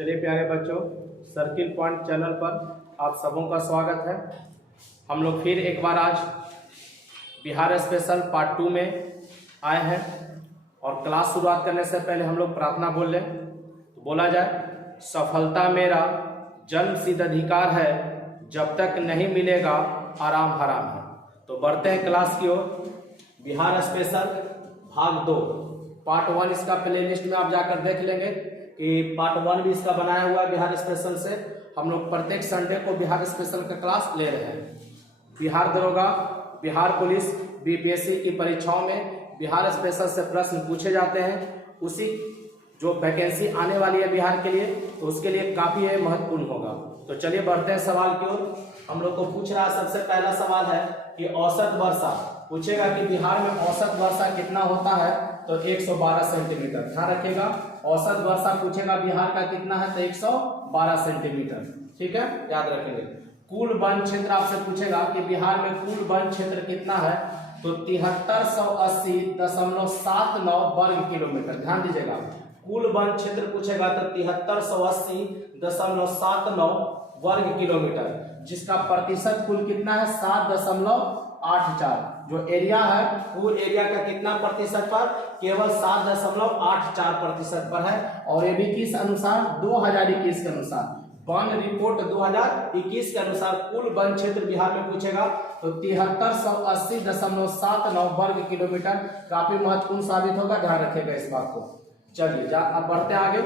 चलिए प्यारे बच्चों, सर्किल पॉइंट चैनल पर आप सबों का स्वागत है। हम लोग फिर एक बार आज बिहार स्पेशल पार्ट 2 में आए हैं और क्लास शुरुआत करने से पहले हम लोग प्रार्थना बोल लें। तो बोला जाए, सफलता मेरा जन्मसिद्ध अधिकार है, जब तक नहीं मिलेगा आराम हराम है। तो बढ़ते हैं क्लास की ओर। बिहार स्पेशल भाग 2 पार्ट 1 इसका प्ले लिस्ट में आप जाकर देख लेंगे कि पार्ट 1 भी इसका बनाया हुआ है। बिहार स्पेशल से हम लोग प्रत्येक संडे को बिहार स्पेशल का क्लास ले रहे हैं। बिहार दरोगा, बिहार पुलिस, बीपीएससी की परीक्षाओं में बिहार स्पेशल से प्रश्न पूछे जाते हैं। उसी जो वैकेंसी आने वाली है बिहार के लिए, तो उसके लिए काफी महत्वपूर्ण होगा। तो चलिए बढ़ते हैं सवाल की ओर। हम लोग को पूछ रहा है, सबसे पहला सवाल है कि औसत वर्षा पूछेगा कि बिहार में औसत वर्षा कितना होता है, तो 112 सेंटीमीटर। ध्यान रखिएगा, औसत वर्षा पूछेगा बिहार का कितना है, तो 112 सेंटीमीटर। ठीक है, याद रखेंगे। कुल वन क्षेत्र आपसे पूछेगा कि बिहार में कुल वन क्षेत्र कितना है, तो 7380.79 वर्ग किलोमीटर। ध्यान दीजिएगा, कुल वन क्षेत्र पूछेगा तो 7380.79 वर्ग किलोमीटर, जिसका प्रतिशत कुल कितना है, 7.84। जो एरिया है, कुल एरिया का कितना प्रतिशत पर, केवल 7.84% पर है। और ये भी किस अनुसार, 2021 के अनुसार, वन रिपोर्ट 2021 के अनुसार कुल वन क्षेत्र बिहार में पूछेगा तो 7380.79 वर्ग किलोमीटर। काफी महत्वपूर्ण साबित होगा, ध्यान रखिएगा इस बात को। चलिए अब बढ़ते आगे।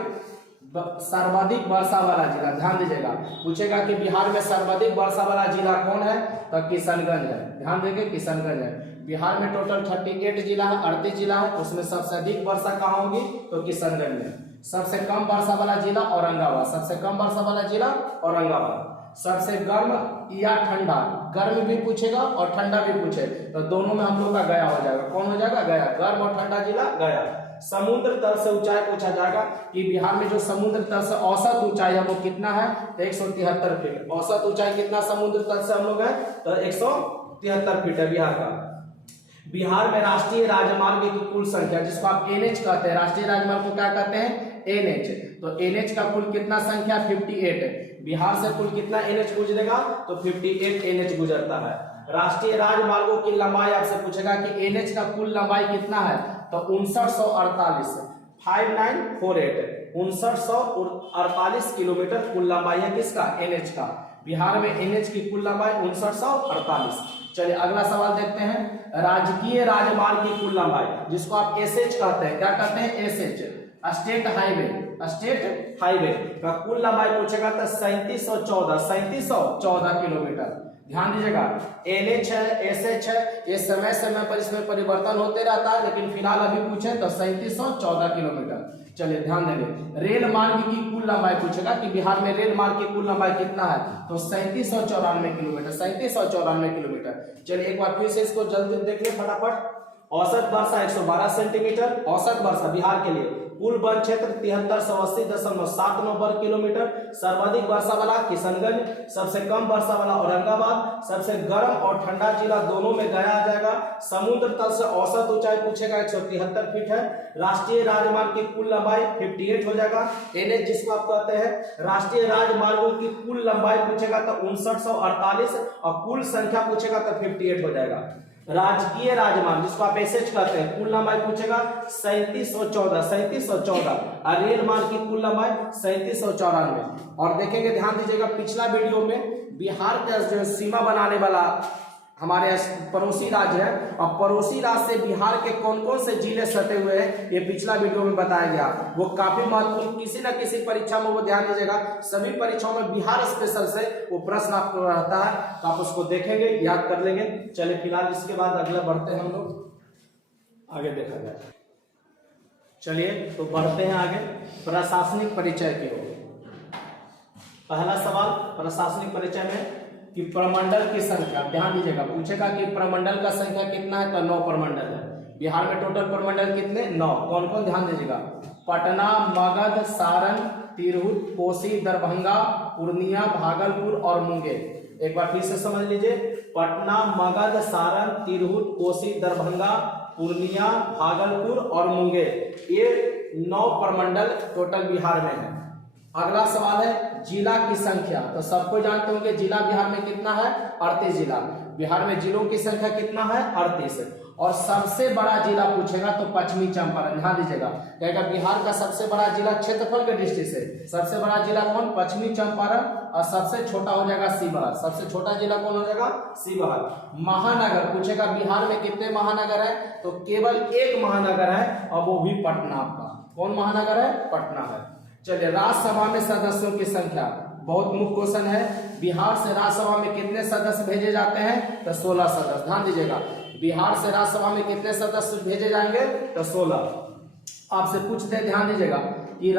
सर्वाधिक वर्षा वाला जिला, ध्यान दीजिएगा, पूछेगा कि बिहार में सर्वाधिक वर्षा वाला जिला कौन है, तो किशनगंज है। ध्यान देंगे, किशनगंज है। बिहार में टोटल 38 जिला है, 38 जिला है, उसमें सबसे अधिक वर्षा कहाँ होगी, तो किशनगंज में। सबसे कम वर्षा वाला जिला औरंगाबाद, सबसे कम वर्षा वाला जिला औरंगाबाद। सबसे गर्म या ठंडा, गर्म भी पूछेगा और ठंडा भी पूछे तो दोनों में हम लोग का गया हो जाएगा। कौन हो जाएगा, गया। गर्म और ठंडा जिला गया। समुद्र तल से ऊंचाई पूछा जाएगा कि बिहार में जो समुद्र तल से औसत ऊंचाई है वो कितना है, तो 173 फीट। औसत ऊंचाई कितना समुद्र तल से हम लोग है, तो 173 फीट है बिहार का। बिहार में राष्ट्रीय राजमार्ग की कुल संख्या, जिसको आप एनएच कहते हैं, राष्ट्रीय राजमार्ग को क्या कहते हैं, एनएच। तो एनएच का कुल कितना संख्या, 58 है। बिहार से कुल कितना एनएच गुजरेगा, तो 58 एनएच गुजरता है। राष्ट्रीय राजमार्गों की लंबाई आपसे पूछेगा कि एनएच का कुल लंबाई कितना है, तो 5948 5948 किलोमीटर कुल लंबाई है किसका, एनएच का। बिहार में एनएच की कुल लंबाई 5948। चलिए अगला सवाल देखते हैं। राजकीय राजमार्ग की कुल लंबाई, जिसको आप एसएच कहते हैं, क्या कहते हैं, SH, state highway, state highway का कुल लंबाई पूछेगा तो 3714 किलोमीटर। ध्यान दीजिएगा, एनएच है, एसएच है, ये समय समय पर इसमें परिवर्तन होते रहता है, लेकिन फिलहाल अभी पूछे तो 3714 किलोमीटर। चलिए ध्यान देंगे। रेल मार्ग की कुल लंबाई पूछेगा कि बिहार में रेल मार्ग की कुल लंबाई कितना है, तो 3794 किलोमीटर, 3794 किलोमीटर। चलिए एक बार फिर से इसको जल्दी देख ले फटाफट। औसत वर्षा 112 सेंटीमीटर, औसत वर्षा बिहार के लिए। कुल वन क्षेत्र 7380.79 वर्ग किलोमीटर। सर्वाधिक वर्षा वाला किशनगंज, सबसे कम वर्षा वाला औरंगाबाद। सबसे गर्म और ठंडा जिला दोनों में गया आ जाएगा। समुद्र तल से औसत ऊंचाई पूछेगा 173 फीट है। राष्ट्रीय राजमार्ग की कुल लंबाई 58 हो जाएगा। एनएच जिसको आप कहते हैं, राष्ट्रीय राजमार्गों की कुल लंबाई पूछेगा तो 5948 और कुल संख्या पूछेगा तो 58 हो जाएगा। राजकीय राजमार्ग जिसको आप एसएच कहते हैं, कुल लंबाई पूछेगा 3714 और रेल मार्ग की कुल लंबाई 3794। और देखेंगे, ध्यान दीजिएगा, पिछला वीडियो में बिहार का जो सीमा बनाने वाला हमारे पड़ोसी राज्य है, और पड़ोसी राज्य से बिहार के कौन कौन से जिले सटे हुए हैं, ये पिछला वीडियो में बताया गया। वो काफी महत्वपूर्ण, किसी न किसी परीक्षा में वो ध्यान दीजिएगा, सभी परीक्षाओं में बिहार स्पेशल से वो प्रश्न आपको रहता है, तो आप उसको देखेंगे, याद कर लेंगे। चलिए फिलहाल इसके बाद अगला बढ़ते हैं, हम लोग आगे देखा जाए। चलिए तो बढ़ते हैं आगे प्रशासनिक परिचय की ओर। पहला सवाल प्रशासनिक परिचय में कि प्रमंडल की संख्या, ध्यान दीजिएगा, पूछेगा कि प्रमंडल का संख्या कितना है, तो 9 प्रमंडल है। बिहार में टोटल प्रमंडल कितने, 9। कौन कौन, ध्यान दीजिएगा, पटना, मगध, सारण, तिरहुत, कोसी, दरभंगा, पूर्णिया, भागलपुर और मुंगेर। एक बार फिर से समझ लीजिए, पटना, मगध, सारण, तिरहुत, कोसी, दरभंगा, पूर्णिया, भागलपुर और मुंगेर, ये 9 प्रमंडल टोटल बिहार में है। अगला सवाल है जिला की संख्या। तो सबको जानते होंगे जिला बिहार में कितना है, 38 जिला। बिहार में जिलों की संख्या कितना है, 38। और सबसे बड़ा जिला पूछेगा तो पश्चिमी चंपारण, ध्यान दीजिएगा। कहेगा बिहार का सबसे बड़ा जिला क्षेत्रफल के दृष्टि से सबसे बड़ा जिला कौन, पश्चिमी चंपारण। और सबसे छोटा हो जाएगा शिवहर। सबसे छोटा जिला कौन हो जाएगा, शिवहर। महानगर पूछेगा बिहार में कितने महानगर है, तो केवल एक महानगर है और वो भी पटना का। कौन महानगर है, पटना है। चलिए राज्यसभा में सदस्यों की संख्या, बहुत मुख्य क्वेश्चन है। बिहार से राज्यसभा में कितने सदस्य भेजे जाते हैं, तो 16 सदस्य। ध्यान दीजिएगा, बिहार से राज्यसभा में कितने सदस्य भेजे जाएंगे, तो 16। आपसे पूछते हैं, ध्यान दीजिएगा कि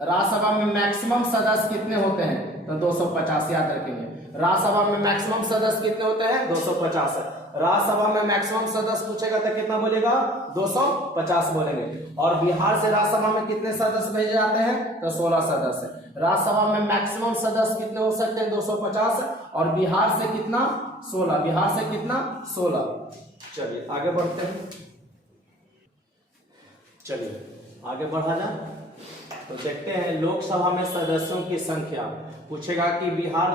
राज्यसभा में मैक्सिमम सदस्य कितने होते हैं, तो 250 याद रखेंगे। राज्यसभा में मैक्सिमम सदस्य कितने होते हैं, 250 है। राज्यसभा में मैक्सिमम सदस्य पूछेगा तो कितना बोलेगा, 250 बोलेंगे। और बिहार से राज्यसभा में कितने सदस्य भेजे जाते हैं, तो 16 सदस्य। राज्यसभा में मैक्सिमम सदस्य कितने हो सकते हैं, 250। और बिहार से कितना, 16। बिहार से कितना, 16। चलिए आगे बढ़ते हैं। चलिए आगे बढ़ा जाए तो देखते हैं लोकसभा में सदस्यों की संख्या। पूछेगा कि बिहार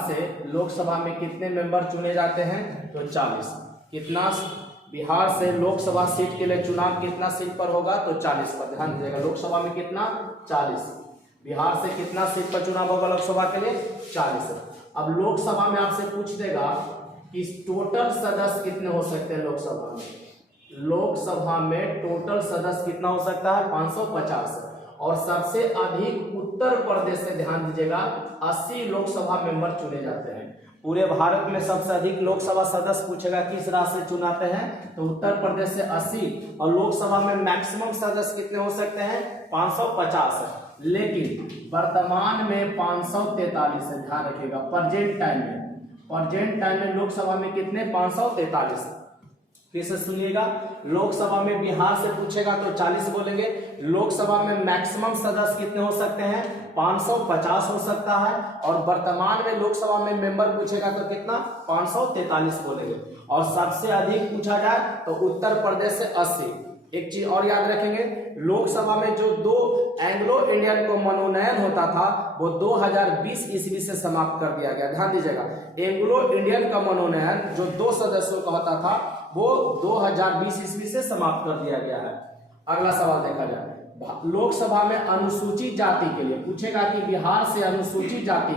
से लोकसभा में कितने मेंबर चुने जाते हैं, तो 40। कितना, बिहार से लोकसभा सीट के लिए चुनाव कितना सीट पर होगा, तो 40 पर। ध्यान दीजिएगा, लोकसभा में कितना, 40। बिहार से कितना सीट पर चुनाव होगा लोकसभा के लिए, 40। अब लोकसभा में आपसे पूछ देगा कि टोटल सदस्य कितने हो सकते हैं लोकसभा में। लोकसभा में टोटल सदस्य कितना हो सकता है, 550। और सबसे अधिक उत्तर प्रदेश से, ध्यान दीजिएगा, 80 लोकसभा मेंबर चुने जाते हैं। पूरे भारत में सबसे अधिक लोकसभा सदस्य पूछेगा किस राज्य से चुनाते हैं, तो उत्तर प्रदेश से 80। और लोकसभा में मैक्सिमम सदस्य कितने हो सकते हैं, 550। लेकिन वर्तमान में 543 है, ध्यान रखिएगा। प्रेजेंट टाइम में लोकसभा में कितने, 543। फिर से सुनिएगा, लोकसभा में बिहार से पूछेगा तो 40 बोलेंगे। लोकसभा में मैक्सिमम सदस्य कितने हो सकते हैं, 550 हो सकता है। और वर्तमान में लोकसभा में मेंबर पूछेगा तो कितना, 543 बोलेंगे। और सबसे अधिक पूछा जाए तो उत्तर प्रदेश से 80। एक चीज और याद रखेंगे, लोकसभा में जो 2 एंग्लो इंडियन को मनोनयन होता था वो 2020 ईस्वी से समाप्त कर दिया गया। ध्यान दीजिएगा, एंग्लो इंडियन का मनोनयन जो 2 सदस्यों का होता था वो 2020 ईस्वी से समाप्त कर दिया गया है। अगला सवाल देखा जाए, लोकसभा में अनुसूचित जाति के लिए पूछेगा कि बिहार से अनुसूचित जाति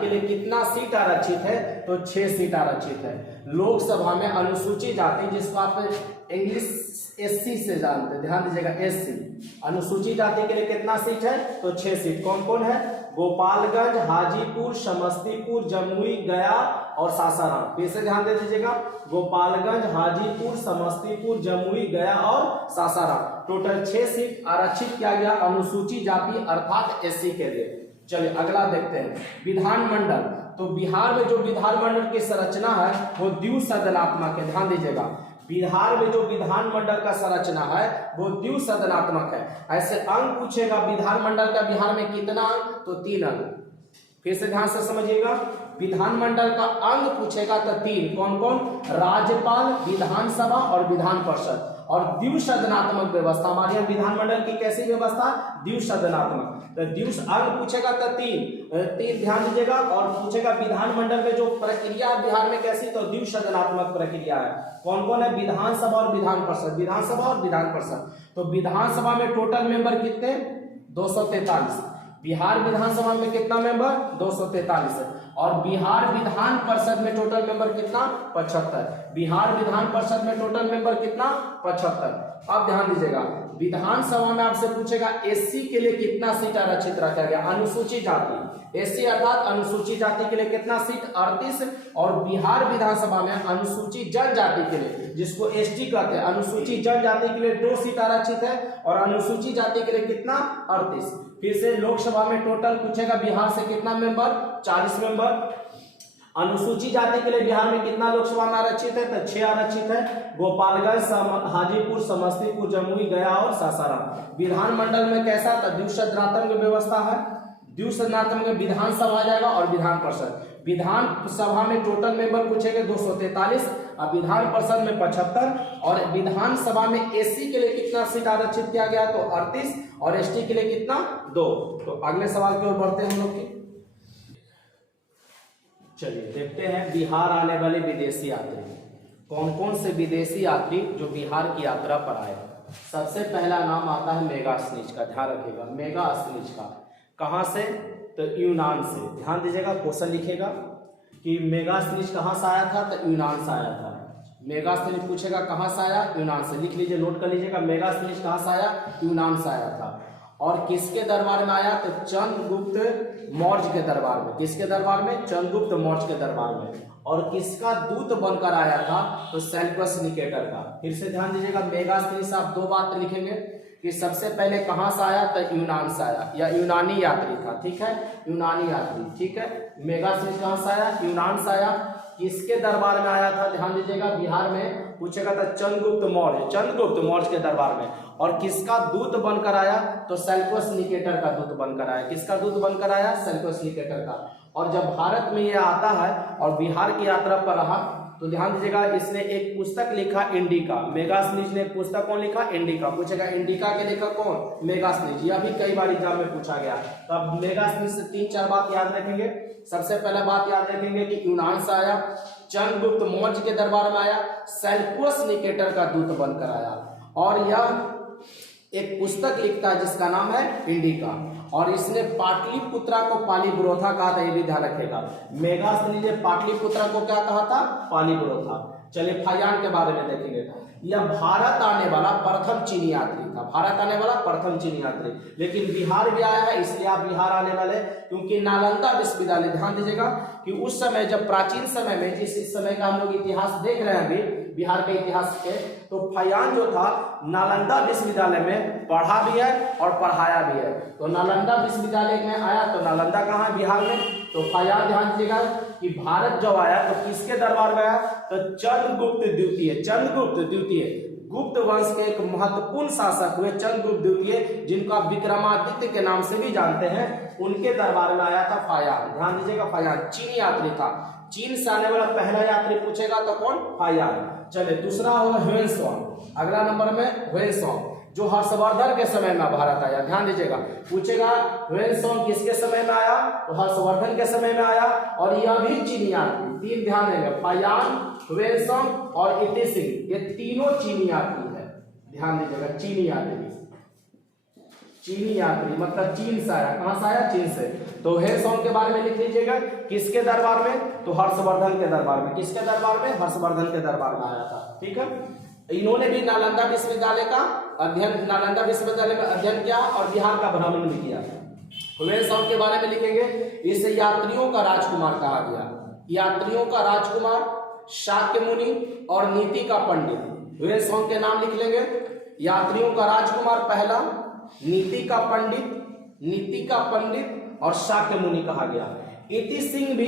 के लिए कितना सीट आरक्षित है, तो 6 सीट आरक्षित है। लोकसभा में अनुसूचित जाति, जिसको आप इंग्लिश SC से जानते हैं, ध्यान दीजिएगा, SC। अनुसूचित जाति के लिए कितना सीट है, तो 6 सीट। कौन कौन है, गोपालगंज, हाजीपुर, समस्तीपुर, जमुई, गया और सासाराम। फिर से ध्यान दे दीजिएगा, गोपालगंज, हाजीपुर, समस्तीपुर, जमुई, गया और सासाराम। टोटल 6 सीट आरक्षित किया गया अनुसूचित जाति अर्थात SC के लिए। चलिए अगला देखते हैं, विधानमंडल। तो बिहार में जो विधानमंडल की संरचना है वो द्विसदनात्मक है। ध्यान दीजिएगा, बिहार में जो विधानमंडल का संरचना है वो द्विसदनात्मक है। ऐसे अंक पूछेगा विधानमंडल का बिहार में कितना अंक, तो 3 अंक। फिर से ध्यान से समझिएगा, विधानमंडल का अंग पूछेगा तो 3। कौन कौन, राज्यपाल, विधानसभा और विधान परिषद। और द्विसदनात्मक व्यवस्था, हमारे यहाँ विधानमंडल की कैसी व्यवस्था, द्विसदनात्मक। तो अंग पूछेगा तो 3 ध्यान दीजिएगा। और पूछेगा विधानमंडल में जो प्रक्रिया बिहार में कैसी, तो द्विसदनात्मक प्रक्रिया है। कौन कौन है, विधानसभा और विधान परिषद। विधानसभा और विधान परिषद। तो विधानसभा में टोटल मेंबर कितने, 243। बिहार विधानसभा में कितना मेंबर, 243 है। और बिहार विधान परिषद में टोटल मेंबर कितना, 75। बिहार विधान परिषद में टोटल मेंबर कितना, 75। अब ध्यान दीजिएगा, विधानसभा में आपसे पूछेगा SC के लिए कितना सीट आरक्षित रखा गया, अनुसूचित जाति। SC अर्थात अनुसूचित जाति के लिए कितना सीट, 38। और बिहार विधानसभा में अनुसूचित जनजाति के लिए, जिसको ST कहते हैं, अनुसूचित जनजाति के लिए 2 सीट आरक्षित है। और अनुसूचित जाति के लिए कितना, 38। फिर से लोकसभा में टोटल पूछेगा बिहार से कितना मेंबर, 40 मेंबर। अनुसूचित जाति के लिए बिहार में कितना लोकसभा में आरक्षित है, तो 6 आरक्षित है। गोपालगंज, हाजीपुर, समस्तीपुर, जमुई, गया और सासाराम। विधानमंडल में कैसा, तो द्विसदनात्मक व्यवस्था है। द्विसदनात्मक में विधानसभा आ जाएगा और विधान परिषद। विधानसभा में टोटल मेंबर पूछेंगे 243। अब विधान परिषद में 75 और विधानसभा में एससी के लिए कितना सीट आरक्षित किया गया तो 38 और एसटी के लिए कितना 2। तो अगले सवाल की ओर बढ़ते हैं हम लोग की। चलिए देखते हैं बिहार आने वाले विदेशी यात्री कौन कौन से विदेशी यात्री जो बिहार की यात्रा पर आए। सबसे पहला नाम आता है मेगास्थनीज का, ध्यान रखिएगा मेगास्थनीज का। कहाँ से तो यूनान से। ध्यान दीजिएगा क्वेश्चन लिखेगा कि मेगास्थनीज कहाँ से आया था तो यूनान से आया था। मेगास्थनीज पूछेगा कहाँ से आया, यूनान से। लिख लीजिए, नोट कर लीजिएगा, मेगास्थनीज कहाँ से आया, यूनान से आया था। और किसके दरबार में आया तो चंद्रगुप्त मौर्य के दरबार में। किसके दरबार में, चंद्रगुप्त मौर्य के दरबार में। और किसका दूत बनकर आया था तो सेल्यूकस निकेटर का। फिर से ध्यान दीजिएगा, मेगास्थनीज से आप 2 बात लिखेंगे कि सबसे पहले कहाँ से आया तो यूनान से आया, या यूनानी यात्री था, ठीक है, यूनानी यात्री, ठीक है। मेगास्थनीज कहाँ से आया, यूनान से आया। किसके दरबार में आया था, ध्यान दीजिएगा, बिहार में पूछेगा था चंद्रगुप्त मौर्य, चंद्रगुप्त मौर्य के दरबार में। और किसका दूत बनकर आया तो सेल्यूकस निकेटर का दूत बनकर आया। किसका दूत बनकर आया, सेल्यूकस निकेटर का। और जब भारत में ये आता है और बिहार की यात्रा पर रहा तो ध्यान दीजिएगा, इसने एक पुस्तक लिखा इंडिका। मेगास्थनीज ने एक पुस्तक कौन लिखा, इंडिका। पूछेगा इंडिका के लेखक कौन, मेगास्थनीज। यह भी कई बार एग्जाम में पूछा गया। तो अब मेगास्थनीज से 3-4 बात याद रखेंगे। सबसे पहला बात याद रखेंगे कि यूनान से आया, चंद्रगुप्त मौर्य के दरबार में आया, सेल्यूकस निकेटर का दूत बनकर आया। और यह एक पुस्तक लिखता है जिसका नाम है इंडिका। और इसने पाटलिपुत्रा को पालीपुरोथा कहा था, ये भी ध्यान रखेगा। मेगास्थनीज ने पाटलिपुत्रा को क्या कहा था, पालीपुरोथा। चलिए फायान के बारे में देखेंगे। यह भारत आने वाला प्रथम चीनी यात्री था, भारत आने वाला प्रथम चीनी यात्री। लेकिन बिहार भी आया है, इसलिए आप बिहार आने वाले, क्योंकि नालंदा विश्वविद्यालय, ध्यान दीजिएगा कि उस समय जब प्राचीन समय में, जिस समय का हम लोग इतिहास देख रहे हैं अभी बिहार के इतिहास के, तो फायान जो था नालंदा विश्वविद्यालय में पढ़ा भी है और पढ़ाया भी है। तो नालंदा विश्वविद्यालय में आया, तो नालंदा कहाँ है, बिहार में। तो फायान ध्यान दीजिएगा कि भारत जब आया तो किसके दरबार में आया तो चंद्रगुप्त द्वितीय, चंद्रगुप्त द्वितीय गुप्त वंश के एक महत्वपूर्ण शासक हुए चंद्रगुप्त द्वितीय, जिनको आप विक्रमादित्य के नाम से भी जानते हैं, उनके दरबार में आया था फायान। ध्यान दीजिएगा, फायान चीनी यात्री था। चीन से आने वाला पहला यात्री पूछेगा तो कौन, फायान। चले दूसरा होगा ह्वेनसांग। अगला नंबर में ह्वेनसांग, जो हर्षवर्धन के समय में भारत आया। ध्यान दीजिएगा, पूछेगा ह्वेनसांग किसके समय में आया तो हर्षवर्धन के समय में आया। और यह भी चीनी यात्री। 3 ध्यान देंगे, फायान, ह्वेनसांग और इति सिंह, ये तीनों चीनी यात्री है। ध्यान दीजिएगा, चीनी यात्री, चीनी यात्री मतलब चीन से आया। कहां से आया, चीन से। तो ह्वेनसांग के बारे में लिख लीजिएगा, किसके दरबार में तो हर्षवर्धन के दरबार में। किसके दरबार में, हर्षवर्धन के दरबार में आया था, ठीक है। इन्होंने भी नालंदा विश्वविद्यालय का अध्ययन, नालंदा विश्वविद्यालय में अध्ययन किया और बिहार का भ्रमण भी किया। ह्वेनसांग के बारे में लिखेंगे, इसे यात्रियों का राजकुमार कहा गया। यात्रियों का राजकुमार, शाक्य मुनि और नीति का पंडित। ह्वेनसांग के नाम लिख लेंगे, यात्रियों का राजकुमार पहला, नीति का पंडित और शाक्य मुनि कहा गया। इति सिंह भी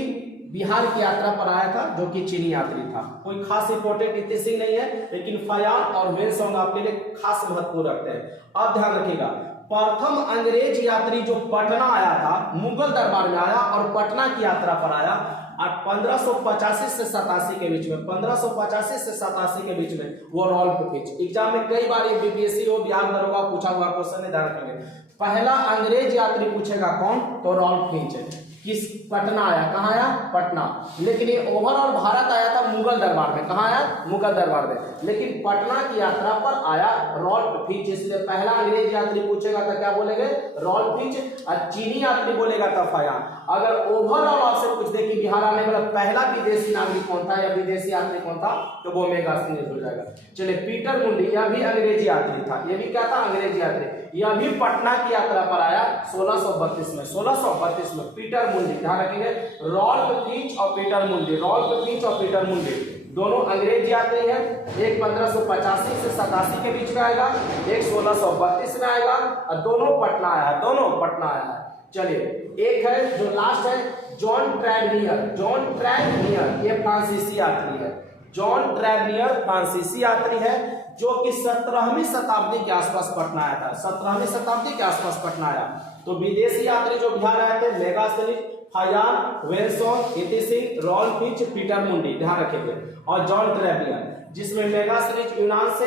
बिहार की यात्रा पर आया था, जो कि चीनी यात्री था। कोई खास इंपोर्टेंट इति सिंह नहीं है, लेकिन फायान और ह्वेनसांग आपके लिए खास महत्व रखते हैं। अब ध्यान रखिएगा, प्रथम अंग्रेज यात्री जो पटना आया था, मुगल दरबार में आया और पटना की यात्रा पर आया। और 1585 से 87 के बीच में, 1585 से 87 के बीच में वो रॉल्फ फिंच। एग्जाम में कई बार बीपीएससी हो, बिहार दरोगा पूछा हुआ क्वेश्चन है, ध्यान रखेंगे। पहला अंग्रेज यात्री पूछेगा कौन तो रॉल्फ फिंच। किस पटना आया, कहाँ आया, पटना। लेकिन ये ओवरऑल भारत आया था मुगल दरबार में। कहाँ आया, मुगल दरबार में। लेकिन पटना की यात्रा पर आया रॉल्फ फिंच, इसलिए पहला अंग्रेज यात्री पूछेगा तो क्या बोलेंगे, रॉल्फ फिंच। और चीनी यात्री बोलेगा तो फायान। अगर ओवरऑल आपसे पूछ दे कि बिहार आने वाला पहला विदेशी नागरिक कौन था या विदेशी यात्री कौन था, तो वो मेगास्थनीज हो जाएगा। चलिए पीटर मुंडी, यह भी अंग्रेजी यात्री था। यह भी क्या था, अंग्रेजी यात्री। यह भी पटना की यात्रा पर आया 1632 में, 1632 में पीटर मुंडी। ध्यान रखेंगे, रॉल्फ फिंच और पीटर मुंडी, रॉल्फ फिंच और पीटर मुंडी दोनों अंग्रेज यात्री हैं। एक 1585 से 87 के बीच में आएगा, एक 1632 में आएगा और दोनों पटना आया है, दोनों पटना आया है। चलिए एक है जो लास्ट है, जॉन ट्रैवनियर। जॉन ट्रैवनियर ये फ्रांसीसी यात्री है। जॉन ट्रैवनियर फ्रांसीसी यात्री है, जो कि 17वीं शताब्दी के आसपास पटना आया था। 17वीं शताब्दी के आसपास पटना आया। तो विदेशी यात्री जो बिहार आए थे, मेगास्थनीज, फायान, वेल्सॉन, I Tsing, Ralph Fitch, Peter Mundy, ध्यान रखेंगे, और जॉन ट्रेबियर, जिसमें मेगा सीरीज यूनान से,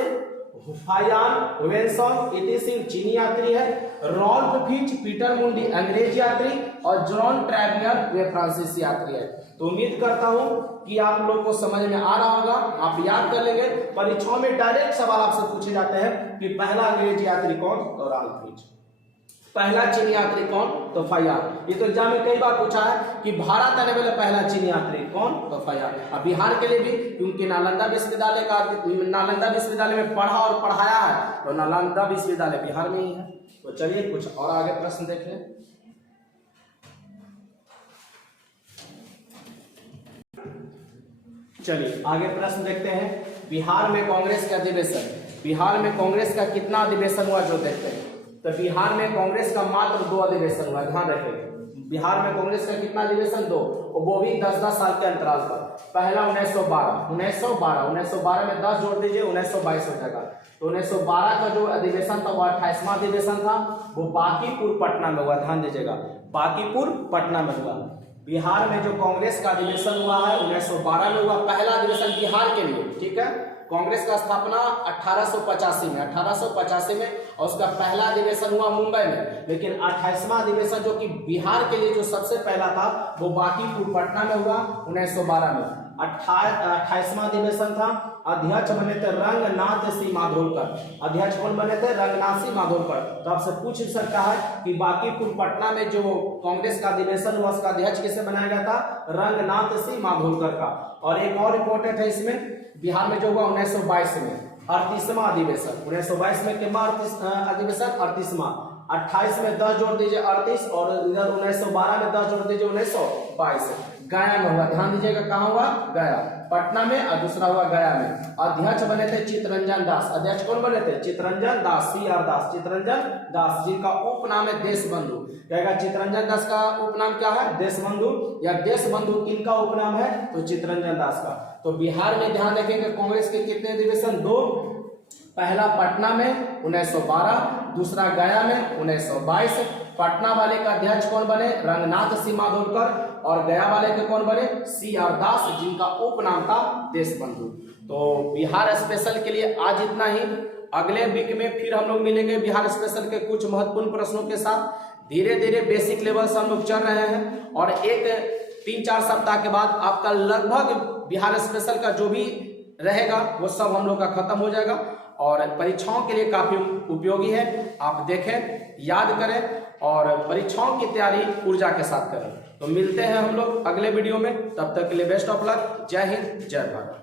फायान, वेल्सॉन, इतिसिंग चीनी यात्री है, रॉल्फ फिच, पीटर मुंडी अंग्रेज यात्री, और जॉन ट्रेबियर वे फ्रांसीसी यात्री है। तो उम्मीद करता हूं कि आप लोग को समझ में आ रहा होगा, आप याद कर लेंगे। परीक्षाओं में डायरेक्ट सवाल आपसे पूछे जाते हैं कि पहला अंग्रेज यात्री कौन, तो रॉल्फ फिच, पहला चीनी यात्री कौन, तो फायान। ये तो एग्जाम में कई बार पूछा है कि भारत आने वाला पहला चीनी यात्री कौन, तो फायान। अब बिहार के लिए भी, क्योंकि नालंदा विश्वविद्यालय में पढ़ा और पढ़ाया है, तो नालंदा विश्वविद्यालय बिहार में ही है। तो चलिए कुछ और आगे प्रश्न देख लें। चलिए आगे प्रश्न देखते हैं। बिहार में कांग्रेस का अधिवेशन, बिहार में कांग्रेस का कितना अधिवेशन हुआ जो देखते हैं। तो बिहार में कांग्रेस का मात्र 2 अधिवेशन हुआ, ध्यान रखेंगे। बिहार में कांग्रेस का कितना अधिवेशन, 2, वो भी 10-10 साल के अंतराल पर। पहला 1912 में 10 जोड़ दीजिए, 1922 हो जाएगा। तो 1912 का जो अधिवेशन था वो 28वां अधिवेशन था, वो बांकीपुर पटना में हुआ, ध्यान दीजिएगा, बांकीपुर पटना में हुआ। बिहार में जो कांग्रेस का अधिवेशन हुआ है 1912 में हुआ, पहला अधिवेशन बिहार के लिए, ठीक है। कांग्रेस का स्थापना 1885 में, और उसका पहला अधिवेशन हुआ मुंबई में। लेकिन 28वां अधिवेशन जो कि बिहार के लिए जो सबसे पहला था, वो बांकीपुर पटना में हुआ 1912 में। 28वां अधिवेशन था, अध्यक्ष बने थे रंगनाथ सिंह माधोलकर। अध्यक्ष कौन बने थे, रंगनाथ सिंह माधोलकर। तो आपसे पूछ सकता है कि बांकीपुर पटना में जो कांग्रेस का अधिवेशन हुआ, उसका अध्यक्ष किसे बनाया गया था, रंगनाथ सिंह माधोलकर का। और एक और इंपॉर्टेंट है इसमें, बिहार में जो हुआ 1922 में 38वां अधिवेशन, 1922 में कितना अधिवेशन, 38वां। 28 में 10 जोड़ दीजिए 38, और इधर 1912 में 10 जोड़ दीजिए 1922। गया में हुआ, ध्यान दीजिएगा, कहाँ हुआ, गया, पटना में, और दूसरा हुआ गया में। अध्यक्ष बने थे चित्तरंजन दास। अध्यक्ष कौन बने थे, चित्तरंजन दास, CR दास, चित्तरंजन दास, जिनका उपनाम है देशबंधु। कहेगा चित्तरंजन दास का उपनाम क्या है, देशबंधु, या देशबंधु किनका उपनाम है, तो चित्तरंजन दास का। तो बिहार में ध्यान रखेंगे कांग्रेस के कितने अधिवेशन, 2, पहला पटना में 1912, दूसरा गया में 1922। पटना वाले का अध्यक्ष कौन बने, रंगनाथ सिंह माधोलकर, और गया वाले के कौन बने, CR दास, जिनका उपनाम था देशबंधु। तो बिहार स्पेशल के लिए आज इतना ही। अगले वीक में फिर हम लोग मिलेंगे बिहार स्पेशल के कुछ महत्वपूर्ण प्रश्नों के साथ। धीरे धीरे बेसिक लेवल से हम लोग चल रहे हैं, और एक 3-4 सप्ताह के बाद आपका लगभग बिहार स्पेशल का जो भी रहेगा वो सब हम लोग का खत्म हो जाएगा, और परीक्षाओं के लिए काफी उपयोगी है। आप देखें, याद करें, और परीक्षाओं की तैयारी ऊर्जा के साथ करें। तो मिलते हैं हम लोग अगले वीडियो में, तब तक के लिए बेस्ट ऑफ लक। जय हिंद, जय भारत।